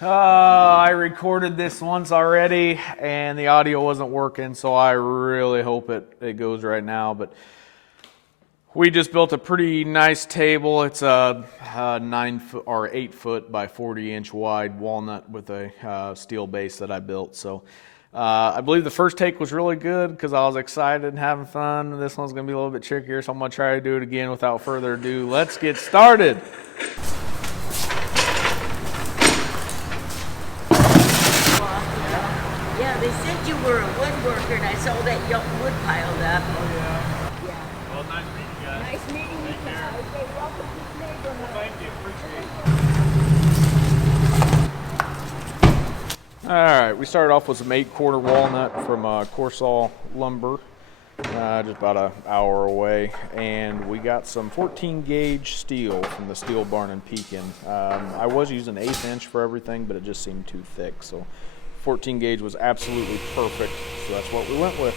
I recorded this once already and the audio wasn't working, so I really hope it goes right now. But we just built a pretty nice table. It's a 9 foot or 8 foot by 40-inch wide walnut with a steel base that I built. So I believe the first take was really good because I was excited and having fun. This one's going to be a little bit trickier, so I'm going to try to do it again without further ado. Let's get started. Yeah, they said you were a woodworker, and I saw that young wood piled up. Oh, yeah. Yeah. Well, nice meeting you guys. Nice meeting you. Okay, welcome to the neighborhood. Well, thank you. Appreciate it. All right, we started off with some 8-quarter walnut from Corsall Lumber, just about an hour away, and we got some 14-gauge steel from the Steel Barn in Pekin. I was using 1/8 inch for everything, but it just seemed too thick, so 14 gauge was absolutely perfect, so that's what we went with.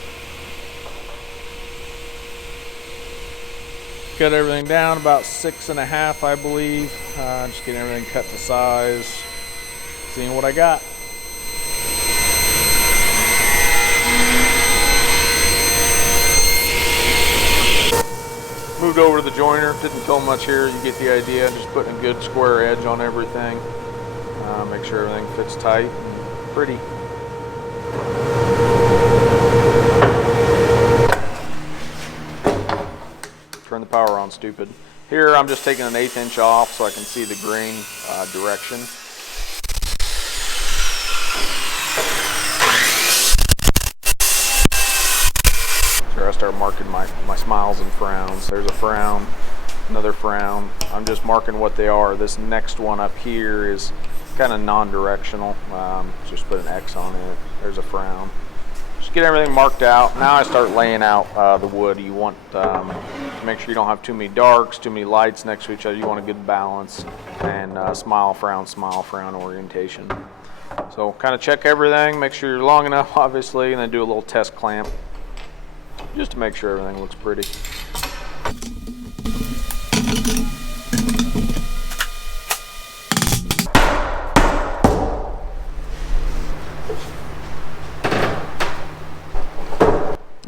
Cut everything down about 6.5, I believe. Just getting everything cut to size, seeing what I got. Moved over to the joiner, didn't kill much here, you get the idea, just putting a good square edge on everything. Make sure everything fits tight and pretty. Turn the power on, stupid. Here I'm just taking an 1/8 inch off so I can see the grain direction. So I start marking my smiles and frowns. There's a frown, another frown. I'm just marking what they are. This next one up here is kind of non-directional. Just put an X on it. There's a frown. Just get everything marked out. Now I start laying out the wood. You want to make sure you don't have too many darks, too many lights next to each other. You want a good balance and smile, frown orientation. So kind of check everything, make sure you're long enough, obviously, and then do a little test clamp just to make sure everything looks pretty.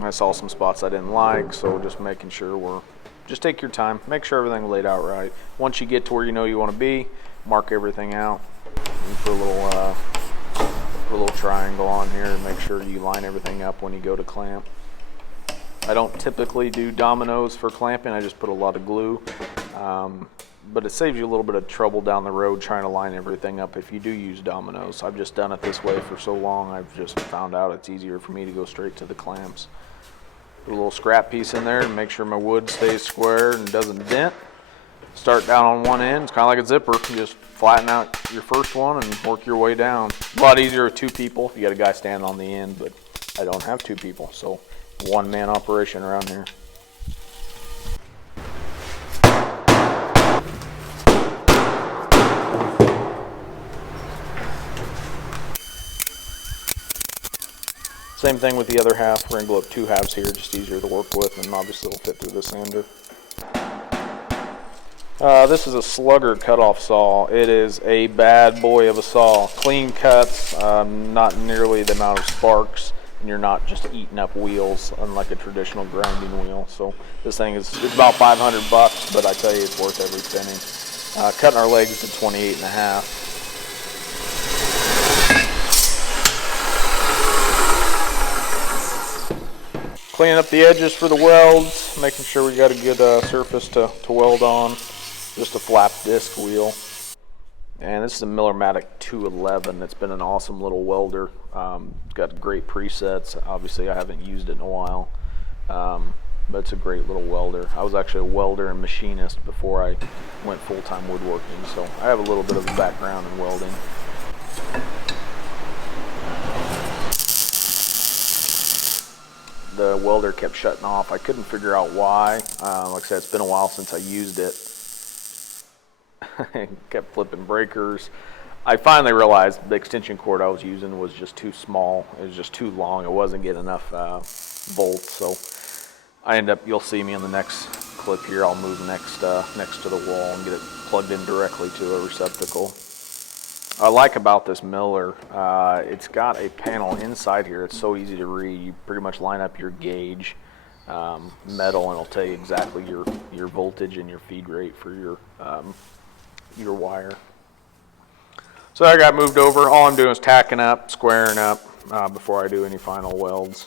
I saw some spots I didn't like, so just making sure just take your time, make sure everything laid out right. Once you get to where you know you want to be, mark everything out. And put a little triangle on here and make sure you line everything up when you go to clamp. I don't typically do dominoes for clamping, I just put a lot of glue. But it saves you a little bit of trouble down the road trying to line everything up if you do use dominoes. I've just done it this way for so long, I've just found out it's easier for me to go straight to the clamps. Put a little scrap piece in there and make sure my wood stays square and doesn't dent. Start down on one end, it's kind of like a zipper. You just flatten out your first one and work your way down. A lot easier with 2 people if you got a guy standing on the end, but I don't have 2 people, so one-man operation around here. Same thing with the other half. We're going to glue up 2 halves here, just easier to work with, and obviously it'll fit through the sander. This is a Slugger cutoff saw. It is a bad boy of a saw. Clean cuts, not nearly the amount of sparks, and you're not just eating up wheels unlike a traditional grinding wheel. So this thing it's about $500, but I tell you it's worth every penny. Cutting our legs to 28.5. Cleaning up the edges for the welds, making sure we got a good surface to weld on. Just a flap disc wheel. And this is a Miller-Matic 211. It's been an awesome little welder. Got great presets. Obviously I haven't used it in a while, but it's a great little welder. I was actually a welder and machinist before I went full-time woodworking, so I have a little bit of a background in welding. The welder kept shutting off. I couldn't figure out why. Like I said, it's been a while since I used it. Kept flipping breakers. I finally realized the extension cord I was using was just too small. It was just too long. It wasn't getting enough volts. So I end up, you'll see me in the next clip here. I'll move next to the wall and get it plugged in directly to a receptacle. I like about this Miller, it's got a panel inside here. It's so easy to read. You pretty much line up your gauge, metal, and it'll tell you exactly your voltage and your feed rate for your wire. So I got moved over. All I'm doing is tacking up, squaring up before I do any final welds.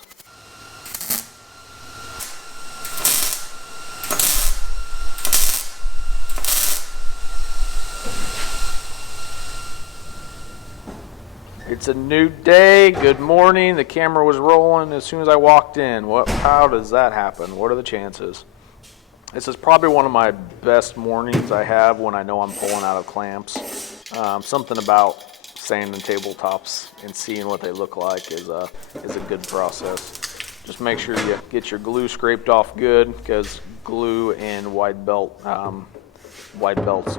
It's a new day. Good morning. The camera was rolling as soon as I walked in. How does that happen? What are the chances? This is probably one of my best mornings I have when I know I'm pulling out of clamps. Something about sanding tabletops and seeing what they look like is a good process. Just make sure you get your glue scraped off good, because glue and wide belts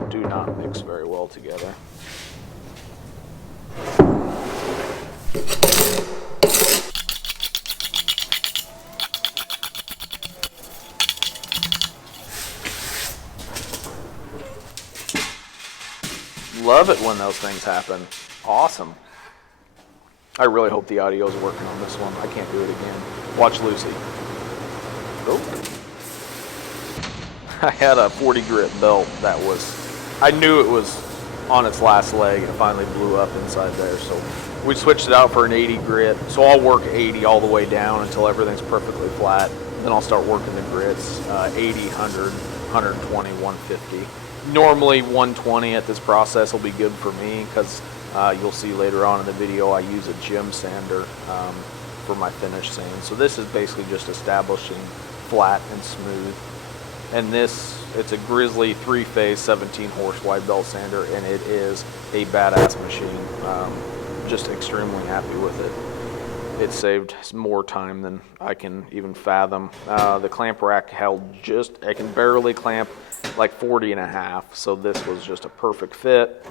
do not mix very well together. Love it when those things happen. Awesome. I really hope the audio is working on this one. I can't do it again. Watch Lucy. Oh. I had a 40 grit belt that I knew it was on its last leg, and it finally blew up inside there. So we switched it out for an 80 grit. So I'll work 80 all the way down until everything's perfectly flat. Then I'll start working the grits, 80, 100, 120, 150. Normally 120 at this process will be good for me, because you'll see later on in the video I use a gem sander for my finish sand. So this is basically just establishing flat and smooth. And it's a Grizzly 3-phase 17 horse wide belt sander, and it is a badass machine. Just extremely happy with it. It saved more time than I can even fathom. The clamp rack held I can barely clamp like 40 and a half, so this was just a perfect fit.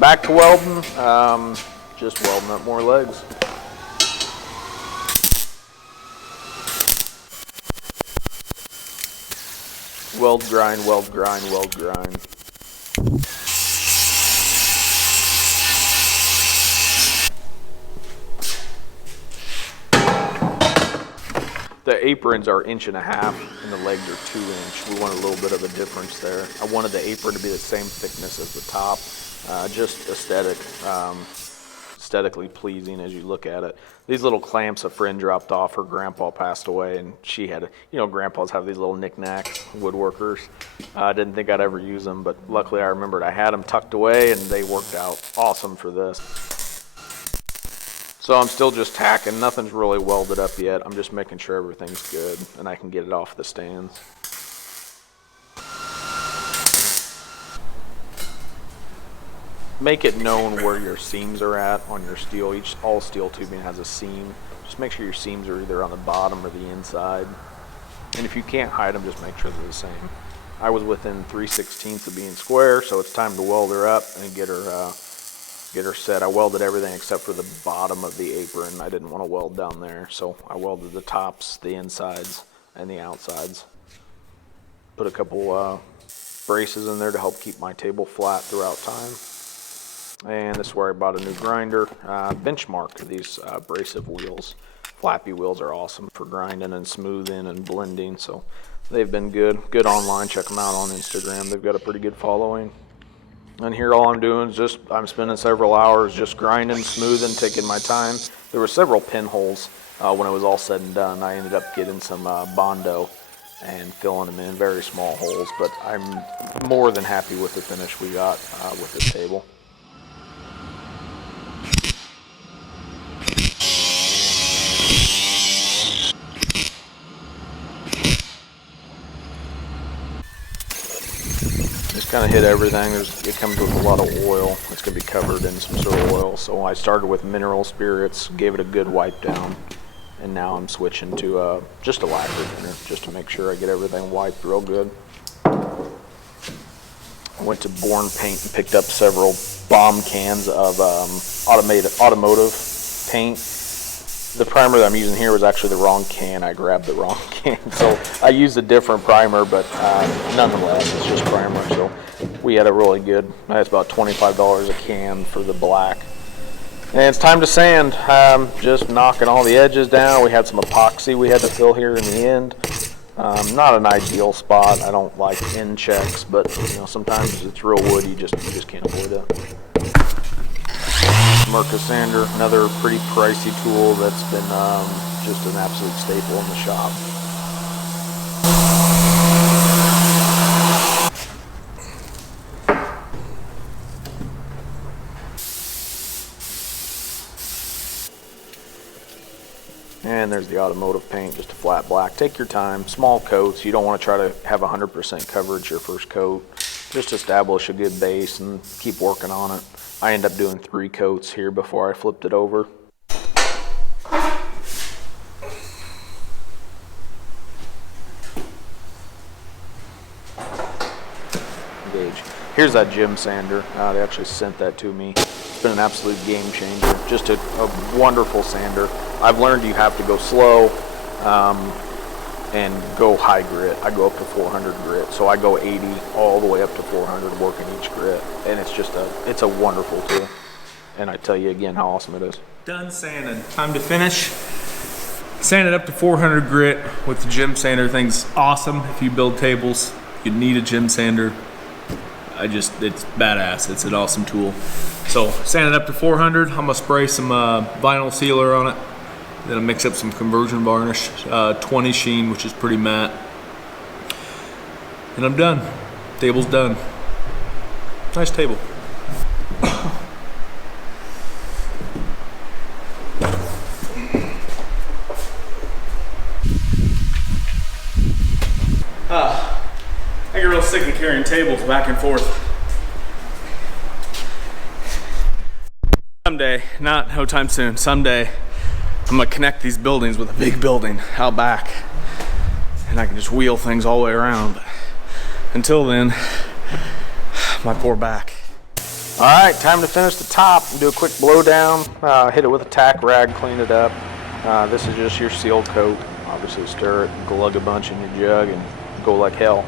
Back to welding, just welding up more legs. Weld, grind, weld, grind, weld, grind. The aprons are 1.5 inches and the legs are 2 inch. We want a little bit of a difference there. I wanted the apron to be the same thickness as the top. Just aesthetically pleasing as you look at it. These little clamps a friend dropped off. Her grandpa passed away, and she had, grandpas have these little knickknacks, woodworkers. I didn't think I'd ever use them, but luckily I remembered I had them tucked away, and they worked out awesome for this. So I'm still just tacking. Nothing's really welded up yet. I'm just making sure everything's good and I can get it off the stands. Make it known where your seams are at on your steel. All steel tubing has a seam. Just make sure your seams are either on the bottom or the inside. And if you can't hide them, just make sure they're the same. I was within 3/16 of being square, so it's time to weld her up and get her set. I welded everything except for the bottom of the apron. I didn't want to weld down there, so I welded the tops, the insides, and the outsides. Put a couple braces in there to help keep my table flat throughout time. And this is where I bought a new grinder. Benchmark these abrasive wheels. Flappy wheels are awesome for grinding and smoothing and blending, so they've been good. Good online. Check them out on Instagram. They've got a pretty good following. And here all I'm doing is I'm spending several hours just grinding, smoothing, taking my time. There were several pinholes when it was all said and done. I ended up getting some Bondo and filling them in, very small holes, but I'm more than happy with the finish we got with this table. Just kind of hit everything. It comes with a lot of oil. It's going to be covered in some sort of oil. So I started with mineral spirits, gave it a good wipe down, and now I'm switching to just a lacquer thinner just to make sure I get everything wiped real good. I went to Bourne Paint and picked up several bomb cans of automotive paint. The primer that I'm using here was actually the wrong can. I grabbed the wrong can, so I used a different primer, but nonetheless, it's just primer. So we had a really good. It's about $25 a can for the black. And it's time to sand. Just knocking all the edges down. We had some epoxy we had to fill here in the end. Not an ideal spot. I don't like end checks, but you know, sometimes it's real wood. You just can't avoid it. Mercury Sander, another pretty pricey tool that's been just an absolute staple in the shop. And there's the automotive paint, just a flat black. Take your time, small coats. You don't want to try to have 100% coverage your first coat. Just establish a good base and keep working on it. I end up doing 3 coats here before I flipped it over. Gauge. Here's that gym sander. They actually sent that to me. It's been an absolute game changer. Just a wonderful sander. I've learned you have to go slow and go high grit. I go up to 400 grit, so I go 80 all the way up to 400 working each grit, and it's a wonderful tool. And I tell you again how awesome it is. Done sanding. Time to finish. Sanded up to 400 grit with the gym sander. Thing's awesome. If you build tables, you need a gym sander. It's badass. It's an awesome tool. So sanded up to 400. I'm gonna spray some vinyl sealer on it. Then I'll mix up some conversion varnish, 20 sheen, which is pretty matte. And I'm done. Table's done. Nice table. I get real sick of carrying tables back and forth. Someday, not no time soon, someday, I'm gonna connect these buildings with a big building out back, and I can just wheel things all the way around. But until then, my poor back. All right, time to finish the top. Do a quick blow down, hit it with a tack rag, clean it up. This is just your seal coat. Obviously stir it, glug a bunch in your jug, and go like hell.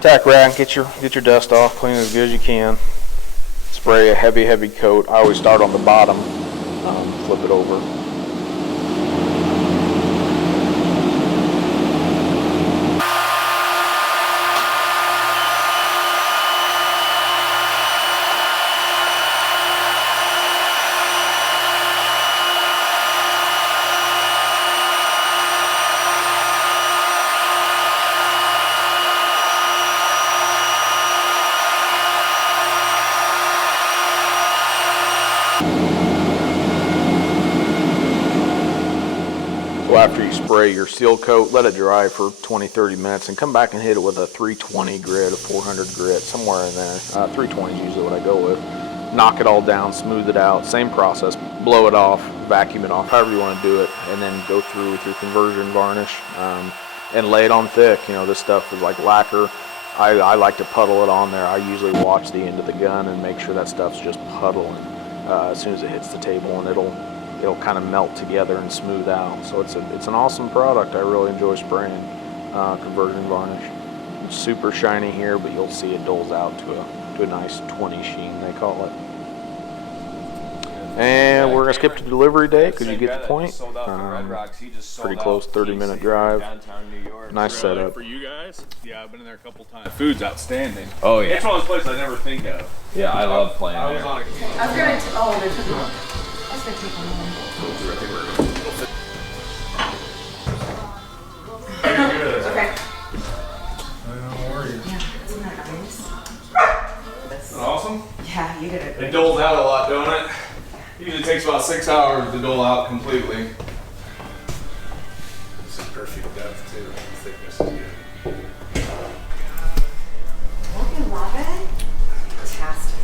Tack rag, get your dust off, clean it as good as you can. Spray a heavy coat. I always start on the bottom, flip it over. So after you spray your seal coat, let it dry for 20-30 minutes and come back and hit it with a 320 grit, a 400 grit, somewhere in there. 320 is usually what I go with. Knock it all down, smooth it out, same process, blow it off, vacuum it off, however you want to do it, and then go through with your conversion varnish and lay it on thick. You know, this stuff is like lacquer. I like to puddle it on there. I usually watch the end of the gun and make sure that stuff's just puddling as soon as it hits the table, and it'll kind of melt together and smooth out. So it's an awesome product. I really enjoy spraying conversion varnish. It's super shiny here, but you'll see it doles out to a nice 20 sheen, they call it. And we're gonna skip to delivery day because you get the point. Pretty close, 30-minute drive. Nice setup. For you guys? Yeah, I've been in there a couple times. The food's outstanding. Oh yeah. It's one of those places I never think of. Yeah, I love playing there. I was gonna take one home. Okay. No worries. Yeah, isn't that nice? Isn't that awesome? Yeah, you did it. It doles out a lot, don't it? Usually takes about 6 hours to dole out completely. This is perfect depth too. Thickness is good. Don't you love it? Fantastic.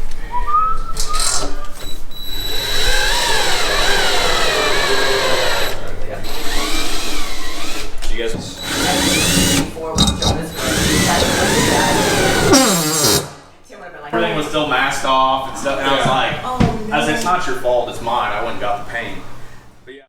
You guys. Everything was still masked off and stuff, and I was like, oh, no. I said, it's not your fault, it's mine. I went and got the paint. But yeah.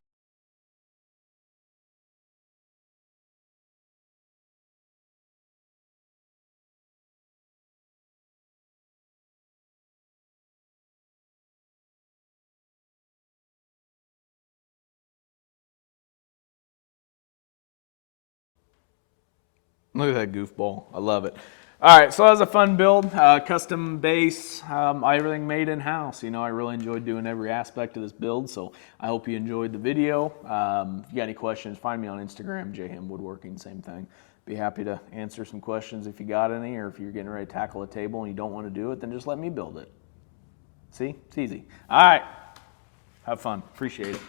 Look at that goofball. I love it. All right, so that was a fun build. Custom base, everything made in-house. You know, I really enjoyed doing every aspect of this build, so I hope you enjoyed the video. If you got any questions, find me on Instagram, JHM Woodworking, same thing. Be happy to answer some questions if you got any, or if you're getting ready to tackle a table and you don't want to do it, then just let me build it. See? It's easy. All right. Have fun. Appreciate it.